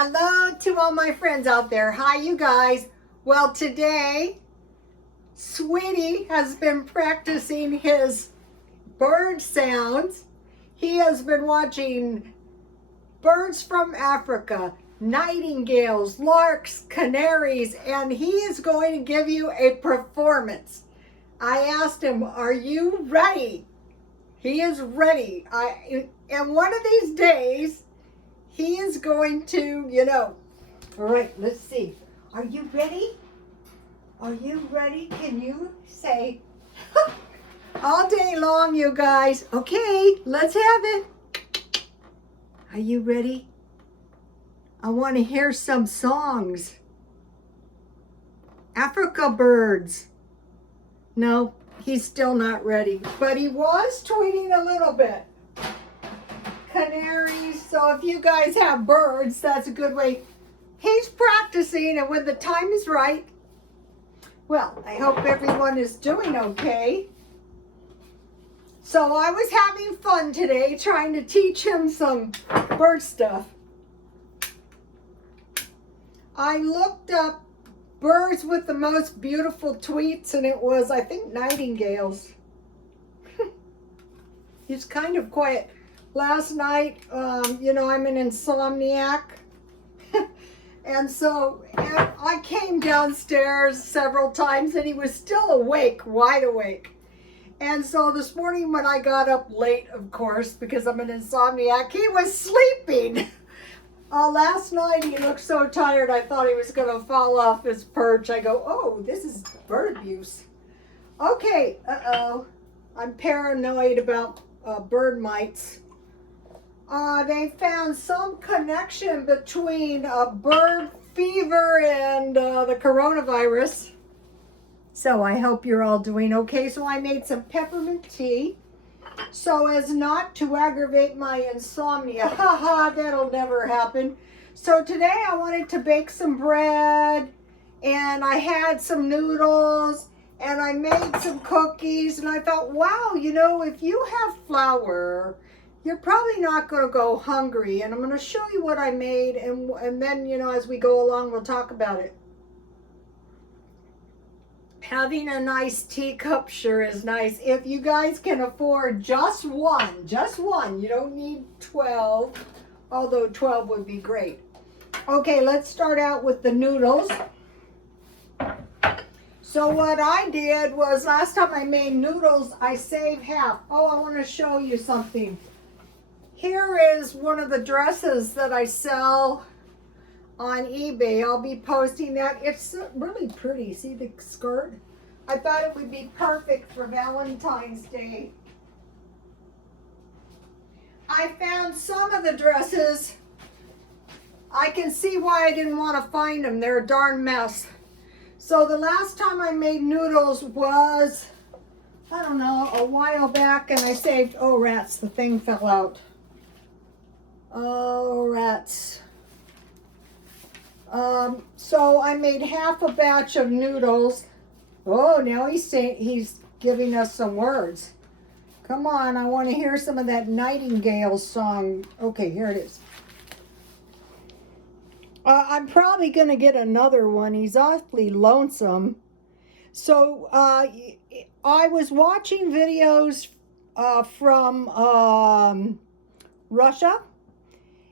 Hello to all my friends out there. Hi, you guys. Well, today, Sweetie has been practicing his bird sounds. He has been watching birds from Africa, nightingales, larks, canaries, and he is going to give you a performance. I asked him, are you ready? He is ready. And one of these days, he is going to, all right, let's see. Are you ready? Are you ready? Can you say, all day long, you guys. Okay, let's have it. Are you ready? I want to hear some songs. Africa birds. No, he's still not ready, but he was tweeting a little bit. Canaries, so if you guys have birds, that's a good way. He's practicing, and when the time is right, well, I hope everyone is doing okay. So I was having fun today trying to teach him some bird stuff. I looked up birds with the most beautiful tweets, and it was, I think, nightingales. He's kind of quiet. Last night, I'm an insomniac. And so I came downstairs several times and he was still awake, wide awake. And so this morning when I got up late, of course, because I'm an insomniac, he was sleeping. Last night he looked so tired I thought he was going to fall off his perch. I go, oh, this is bird abuse. Okay, I'm paranoid about bird mites. They found some connection between bird fever and the coronavirus. So I hope you're all doing okay. So I made some peppermint tea so as not to aggravate my insomnia. Haha, that'll never happen. So today I wanted to bake some bread, and I had some noodles, and I made some cookies, and I thought, wow, if you have flour, you're probably not going to go hungry, and I'm going to show you what I made, and then, as we go along, we'll talk about it. Having a nice teacup sure is nice. If you guys can afford just one, you don't need 12, although 12 would be great. Okay, let's start out with the noodles. So what I did was, last time I made noodles, I saved half. Oh, I want to show you something. Here is one of the dresses that I sell on eBay. I'll be posting that. It's really pretty. See the skirt? I thought it would be perfect for Valentine's Day. I found some of the dresses. I can see why I didn't want to find them. They're a darn mess. So the last time I made noodles was, I don't know, a while back, and I saved, oh rats, the thing fell out. Oh, rats. So I made half a batch of noodles. Oh, now he's giving us some words. Come on, I want to hear some of that nightingale song. Okay, here it is. I'm probably going to get another one. He's awfully lonesome. So I was watching videos from Russia.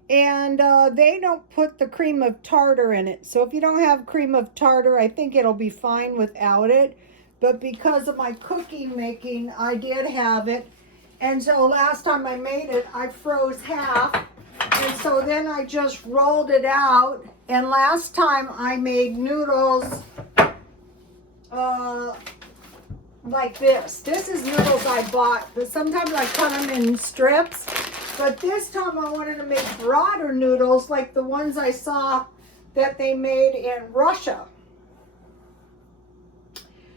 And they don't put the cream of tartar in it. So if you don't have cream of tartar, I think it'll be fine without it. But because of my cookie making, I did have it. And so last time I made it, I froze half. And so then I just rolled it out. And last time I made noodles like this. This is noodles I bought. But sometimes I cut them in strips. But this time I wanted to make broader noodles like the ones I saw that they made in Russia.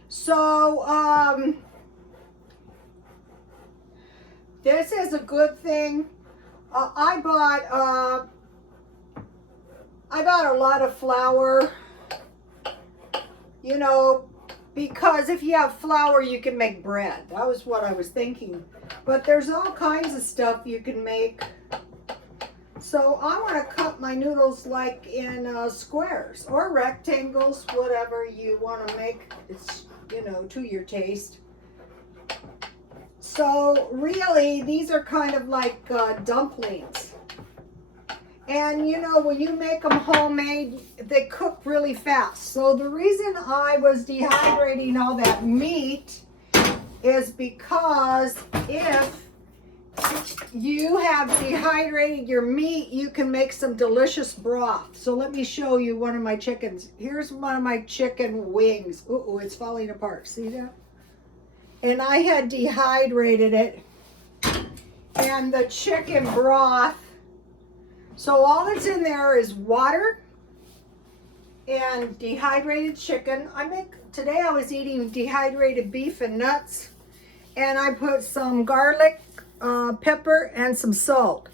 So, this is a good thing. I bought a lot of flour, because if you have flour, you can make bread. That was what I was thinking. But there's all kinds of stuff you can make. So I want to cut my noodles like in squares or rectangles, whatever you want to make. It's, you know, to your taste. So really, these are kind of like dumplings. And you know, when you make them homemade, they cook really fast. So the reason I was dehydrating all that meat is because if you have dehydrated your meat, you can make some delicious broth. So let me show you one of my chickens. Here's one of my chicken wings. Uh-oh, it's falling apart. See that? And I had dehydrated it. And the chicken broth. So all that's in there is water and dehydrated chicken. Today I was eating dehydrated beef and nuts. And I put some garlic, pepper, and some salt.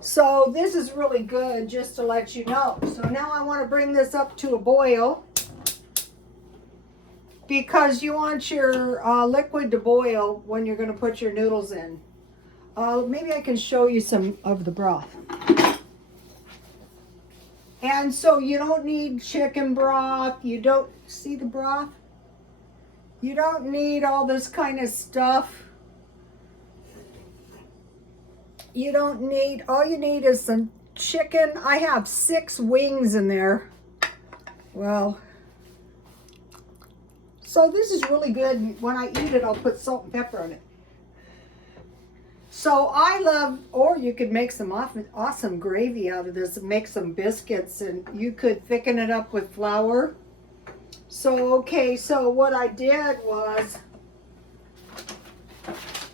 So this is really good, just to let you know. So now I want to bring this up to a boil because you want your liquid to boil when you're going to put your noodles in. Maybe I can show you some of the broth. And so you don't need chicken broth. You don't see the broth? You don't need all this kind of stuff. You don't need, all you need is some chicken. I have 6 wings in there. Well, so this is really good. When I eat it, I'll put salt and pepper on it. So I love, or you could make some awesome gravy out of this and make some biscuits, and you could thicken it up with flour. So, okay, so what I did was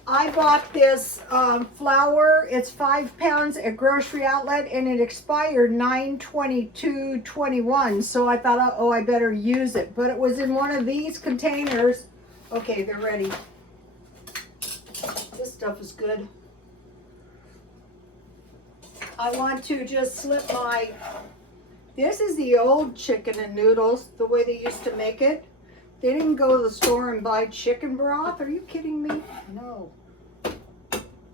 I bought this flour. It's 5 pounds at Grocery Outlet, and it expired 9/22/21. So I thought, oh, I better use it. But it was in one of these containers. Okay, they're ready. This stuff is good. I want to just slip my... This is the old chicken and noodles, the way they used to make it. They didn't go to the store and buy chicken broth. Are you kidding me? No.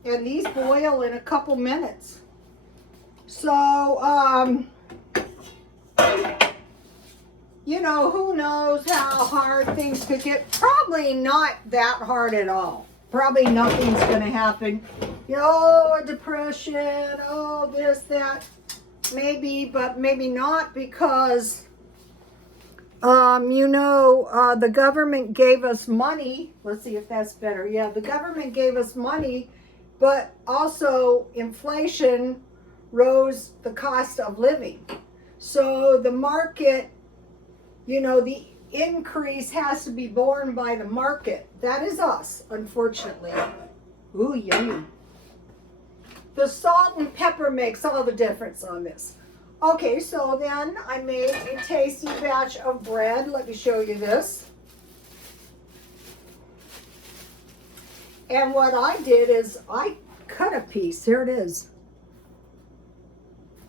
And these boil in a couple minutes. So, you know, who knows how hard things could get. Probably not that hard at all. Probably nothing's going to happen. You know, a depression, oh, this, that. Maybe, but maybe not, because you know, the government gave us money. Let's see if that's better. Yeah, the government gave us money, but also inflation rose the cost of living. So the market, you know, the increase has to be borne by the market. That is us, unfortunately. Ooh, yummy. The salt and pepper makes all the difference on this. Okay, so then I made a tasty batch of bread. Let me show you this. And what I did is I cut a piece. Here it is.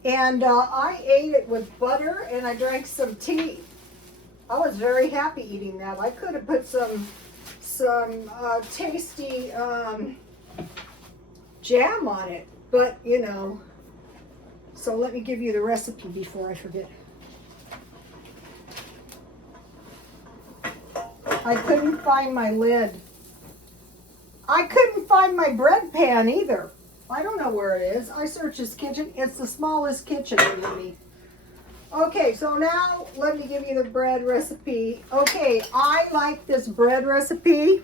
And I ate it with butter, and I drank some tea. I was very happy eating that. I could have put some tasty jam on it. But, you know, so let me give you the recipe before I forget. I couldn't find my lid. I couldn't find my bread pan either. I don't know where it is. I searched this kitchen. It's the smallest kitchen in me. Okay, so now let me give you the bread recipe. Okay, I like this bread recipe.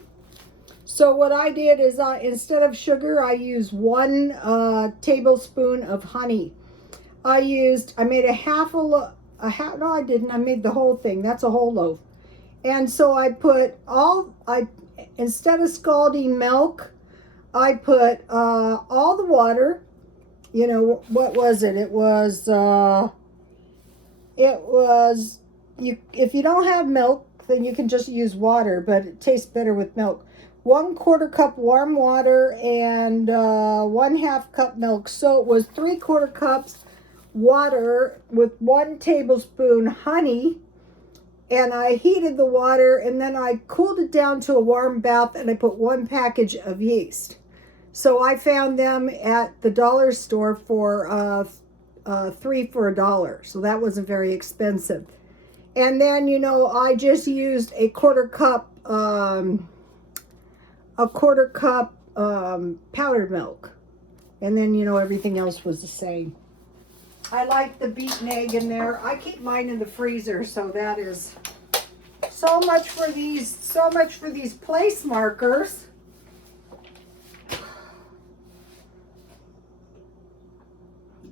So what I did is instead of sugar, I used 1 tablespoon of honey. I made a half a loaf. No, I didn't. I made the whole thing. That's a whole loaf. And so I put instead of scalding milk, I put all the water. You know, what was it? It was, if you don't have milk, then you can just use water, but it tastes better with milk. 1/4 cup warm water and 1/2 cup milk. So it was 3/4 cups water with 1 tablespoon honey. And I heated the water, and then I cooled it down to a warm bath, and I put 1 package of yeast. So I found them at the dollar store for 3 for $1, so that wasn't very expensive. And then, you know, I just used a quarter cup powdered milk. And then, you know, everything else was the same. I like the beaten egg in there. I keep mine in the freezer, so that is so much for these place markers.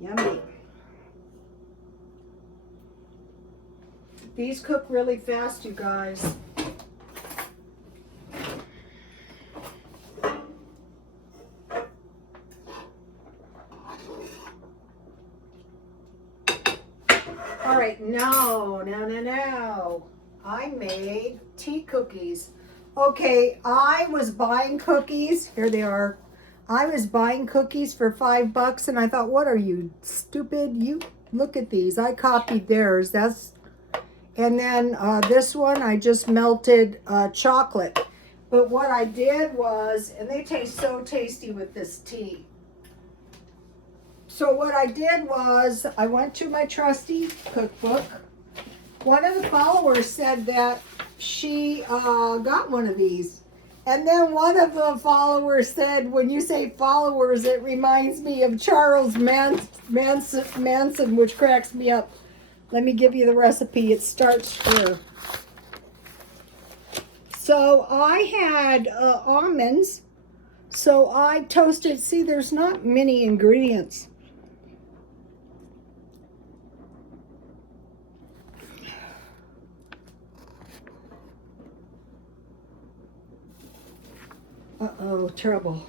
Yummy. These cook really fast, you guys. All right, no. I made tea cookies. Okay, I was buying cookies. Here they are. I was buying cookies for $5 and I thought, what are you, stupid? You look at these. I copied theirs. And then this one I just melted chocolate. But what I did was, and they taste so tasty with this tea. So what I did was, I went to my trusty cookbook. One of the followers said that she got one of these. And then one of the followers said, when you say followers, it reminds me of Charles Manson, which cracks me up. Let me give you the recipe. It starts here. So I had almonds. So I toasted, see, there's not many ingredients. Uh-oh, trouble.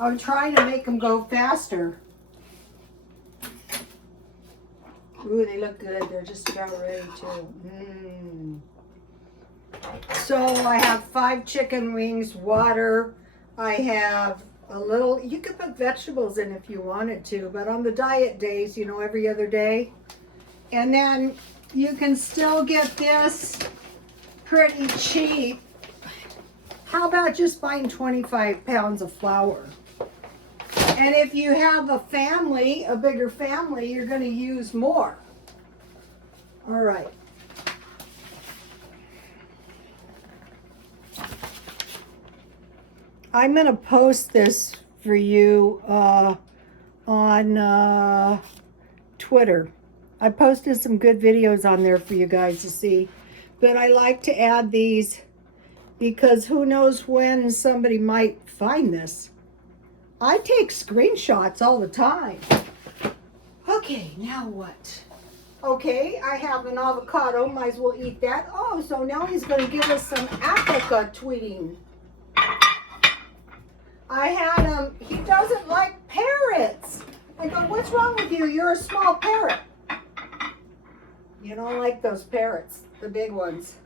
I'm trying to make them go faster. Ooh, they look good. They're just about ready too. So I have 5 chicken wings, water. I have a little, you could put vegetables in if you wanted to, but on the diet days, you know, every other day. And then you can still get this pretty cheap. How about just buying 25 pounds of flour? And if you have a family, a bigger family, you're going to use more. All right. I'm going to post this for you on Twitter. I posted some good videos on there for you guys to see. But I like to add these because who knows when somebody might find this. I take screenshots all the time. Okay, now what? Okay, I have an avocado. Might as well eat that. Oh, so now he's going to give us some Africa tweeting. I had him. He doesn't like parrots. I go, what's wrong with you? You're a small parrot. You don't like those parrots, the big ones.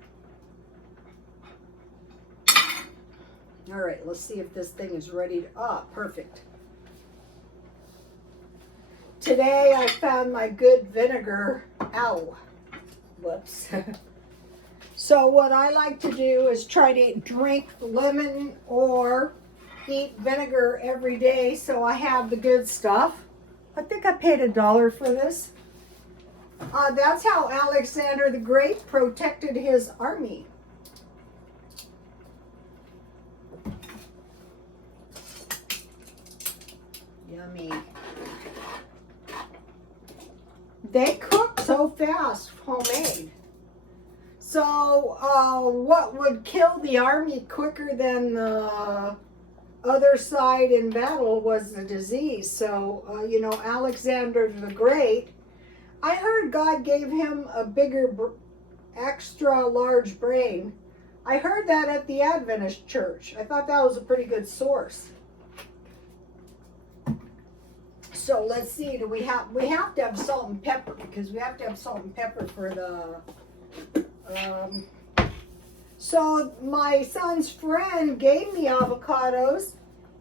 All right, let's see if this thing is ready to, perfect. Today I found my good vinegar. Ow. Whoops. So what I like to do is try to drink lemon or eat vinegar every day so I have the good stuff. I think I paid $1 for this. That's how Alexander the Great protected his army. Yummy. They cook so fast, homemade. So what would kill the army quicker than the other side in battle was the disease. So, you know, Alexander the Great, I heard God gave him a bigger, extra large brain. I heard that at the Adventist church. I thought that was a pretty good source. So let's see, we have to have salt and pepper because we have to have salt and pepper for the, so my son's friend gave me avocados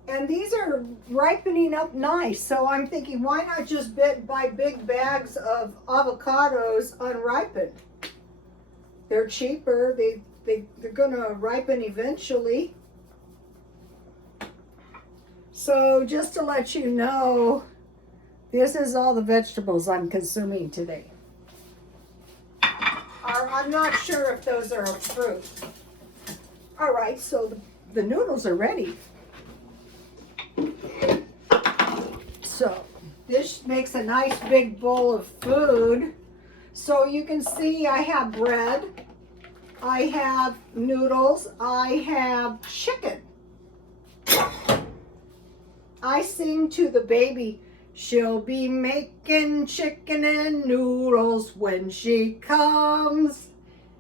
and these are ripening up nice. So I'm thinking, why not just buy big bags of avocados unripened? They're cheaper. they're gonna ripen eventually. So just to let you know, this is all the vegetables I'm consuming today. I'm not sure if those are a fruit. All right, so the noodles are ready. So this makes a nice big bowl of food. So you can see I have bread, I have noodles, I have chicken. I sing to the baby, she'll be making chicken and noodles when she comes.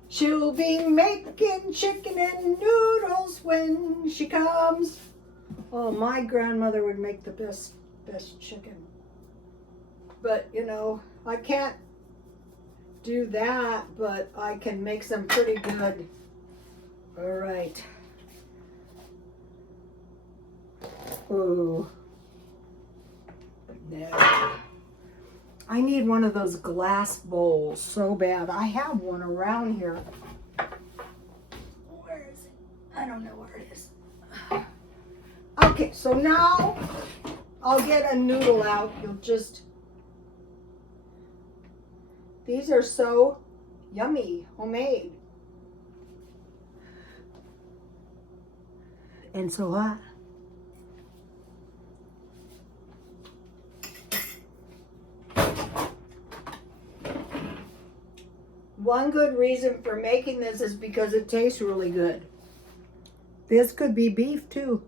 She'll be making chicken and noodles when she comes. Oh, my grandmother would make the best chicken. But, you know, I can't do that, but I can make some pretty good. All right. Ooh. Now, I need one of those glass bowls so bad. I have one around here. Where is it? I don't know where it is. Okay, so now I'll get a noodle out. You'll just, these are so yummy, homemade. And so hot. One good reason for making this is because it tastes really good. This could be beef too.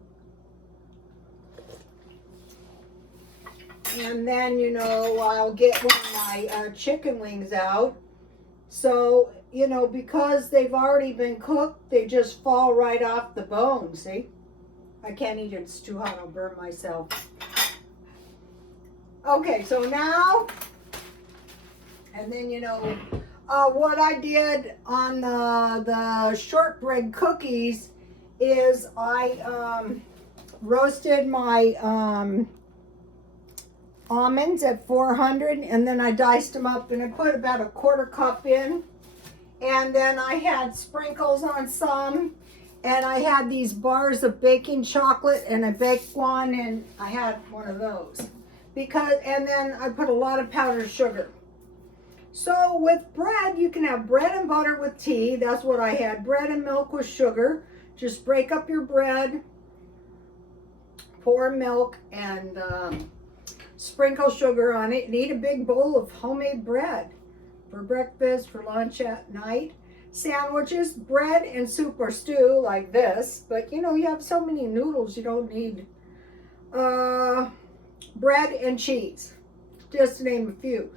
And then, you know, I'll get one of my chicken wings out. So, you know, because they've already been cooked, they just fall right off the bone, see? I can't eat it, it's too hot, I'll burn myself. Okay, so now, and then, you know, what I did on the shortbread cookies is I roasted my almonds at 400, and then I diced them up and I put about a 1/4 cup in, and then I had sprinkles on some, and I had these bars of baking chocolate, and I baked one, and I had one of those and then I put a lot of powdered sugar. So with bread, you can have bread and butter with tea. That's what I had. Bread and milk with sugar. Just break up your bread, pour milk, and sprinkle sugar on it, and eat a big bowl of homemade bread for breakfast, for lunch, at night. Sandwiches, bread and soup or stew like this. But you know, you have so many noodles, you don't need bread and cheese, just to name a few.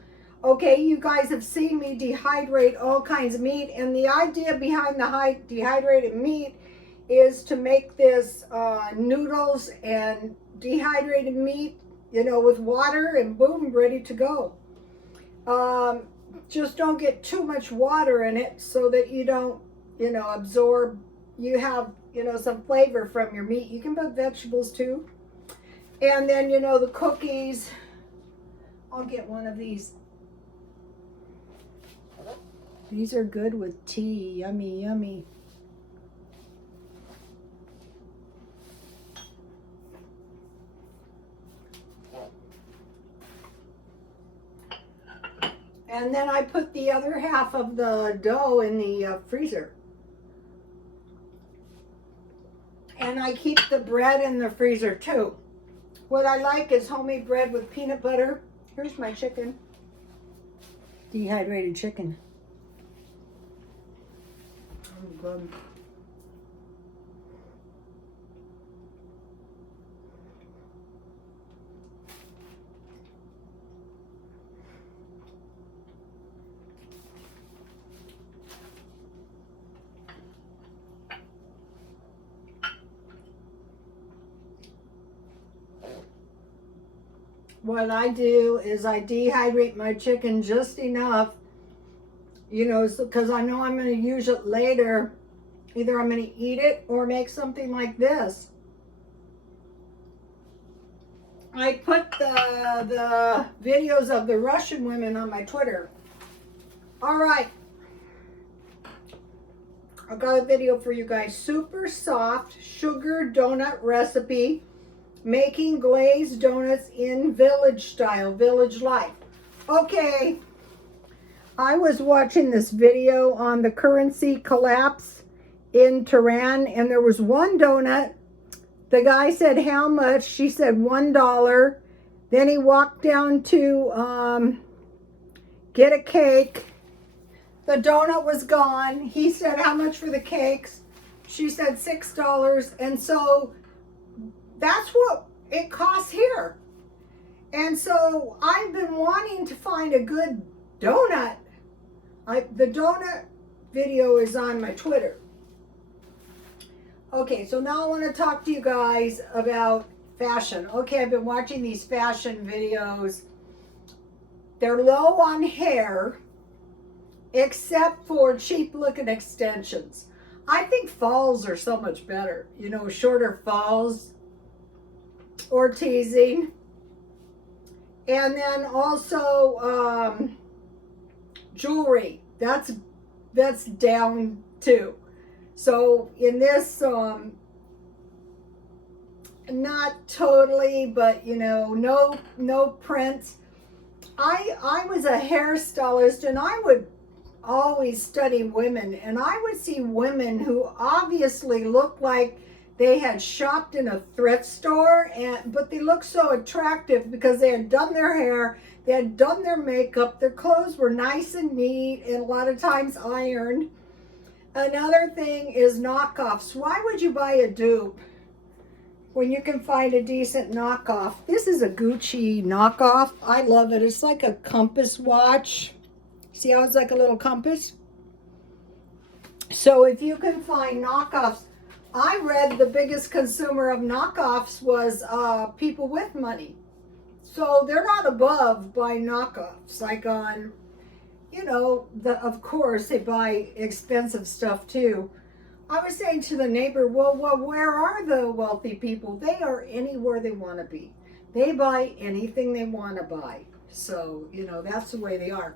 Okay, you guys have seen me dehydrate all kinds of meat, and the idea behind the dehydrated meat is to make this noodles and dehydrated meat, you know, with water, and boom, ready to go. Just don't get too much water in it so that you don't, you know, absorb, you have, you know, some flavor from your meat. You can put vegetables too. And then, you know, the cookies, I'll get one of these. These are good with tea. Yummy, yummy. And then I put the other half of the dough in the freezer. And I keep the bread in the freezer too. What I like is homemade bread with peanut butter. Here's my chicken. Dehydrated chicken. Oh, good. What I do is I dehydrate my chicken just enough, you know, because I know I'm going to use it later. Either I'm going to eat it or make something like this. I put the videos of the Russian women on my Twitter. All right. I got a video for you guys. Super soft sugar donut recipe. Making glazed donuts in village style, village life. Okay, I was watching this video on the currency collapse in Tehran, and there was one donut. The guy said how much? She said $1. Then he walked down to get a cake. The donut was gone. He said how much for the cakes? She said $6. And so that's what it costs here. And so I've been wanting to find a good donut. The donut video is on my Twitter. Okay, so now I want to talk to you guys about fashion. Okay, I've been watching these fashion videos. They're low on hair, except for cheap looking extensions. I think falls are so much better. You know, shorter falls or teasing. And then also jewelry. That's down too. So in this, not totally, but you know, no prints. I was a hairstylist, and I would always study women, and I would see women who obviously looked like they had shopped in a thrift store, but they looked so attractive because they had done their hair, they had done their makeup, their clothes were nice and neat, and a lot of times ironed. Another thing is knockoffs. Why would you buy a dupe when you can find a decent knockoff? This is a Gucci knockoff. I love it. It's like a compass watch. See how it's like a little compass? So if you can find knockoffs, I read the biggest consumer of knockoffs was people with money. So they're not above buying knockoffs. Like on, you know, of course they buy expensive stuff too. I was saying to the neighbor, well, where are the wealthy people? They are anywhere they want to be. They buy anything they want to buy. So, you know, that's the way they are.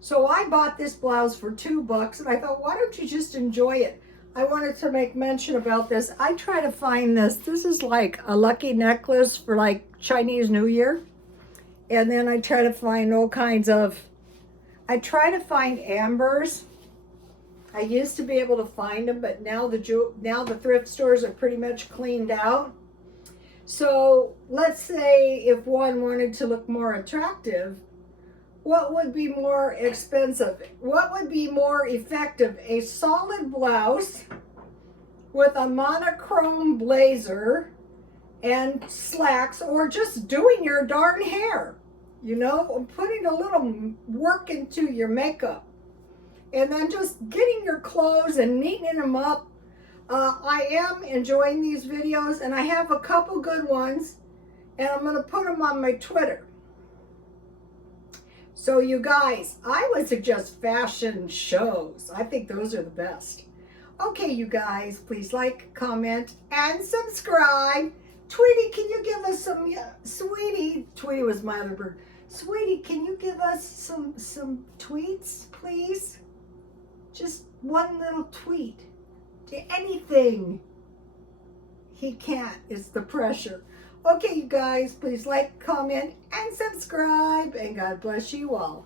So I bought this blouse for $2, and I thought, why don't you just enjoy it? I wanted to make mention about this. I try to find this. This is like a lucky necklace for like Chinese New Year. And then I try to find all kinds of, I try to find ambers. I used to be able to find them, but now the thrift stores are pretty much cleaned out. So let's say if one wanted to look more attractive, what would be more expensive? What would be more effective? A solid blouse with a monochrome blazer and slacks, or just doing your darn hair, you know, putting a little work into your makeup, and then just getting your clothes and neatening them up. I am enjoying these videos, and I have a couple good ones, and I'm going to put them on my Twitter. So you guys, I would suggest fashion shows. I think those are the best. Okay, you guys, please like, comment, and subscribe. Tweety, can you give us some, Sweetie, Tweety was my other bird. Sweetie, can you give us some tweets, please? Just one little tweet. Anything. He can't, it's the pressure. Okay, you guys, please like, comment, and subscribe, and God bless you all.